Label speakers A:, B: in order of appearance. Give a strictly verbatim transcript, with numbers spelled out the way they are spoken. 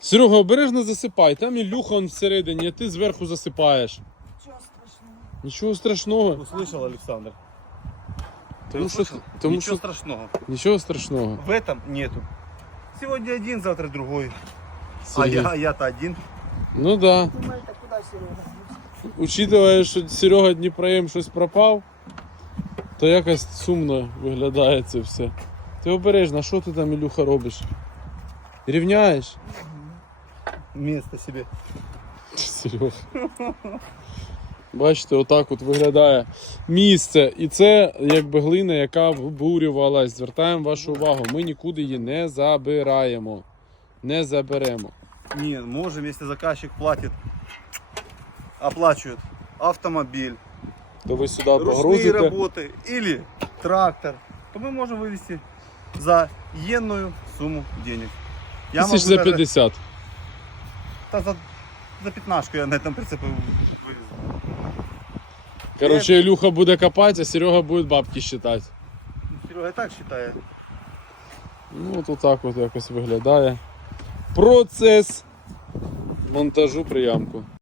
A: Серега, обережно засипай, там Ілюха он всередині, а ти зверху засипаєш.
B: Ничего страшного.
A: Нічого страшного.
C: Услышал, Александр?
A: Тому
C: Ты
A: що,
C: услышал?
A: тому
C: Ничего
A: що
C: страшного.
A: нічого страшного.
C: В этом нету. Сегодня один, завтра другой.
A: Сергій.
C: А я, я-то один.
A: Ну да.
B: Думаете, куда Серега?
A: Учитывая, що Серега Дніпроєм щось пропав, то якось сумно виглядає це все. Ти обережно, що ти там, Ілюха, робиш? Рівняєш?
C: Место себе.
A: Серега. Бачите, отак от виглядає місце. І це якби глина, яка вибурювалась. Звертаємо вашу увагу, ми нікуди її не забираємо. Не заберемо.
C: Не, можем, если заказчик платит, оплачивает автомобиль,
A: То ви сюди
C: ручные
A: погрузите.
C: работы или трактор, то мы можем вывести за енную сумму денег. Я
A: Тисяч за
C: могу даже-
A: п'ятдесят.
C: Та за, за пятнашку я на этом прицепе вывезу.
A: Коротше, Ілюха буде копати, а Серега буде бабки считати.
C: Серега и так считает.
A: Ну, от отак от якось виглядає процес монтажу приямку.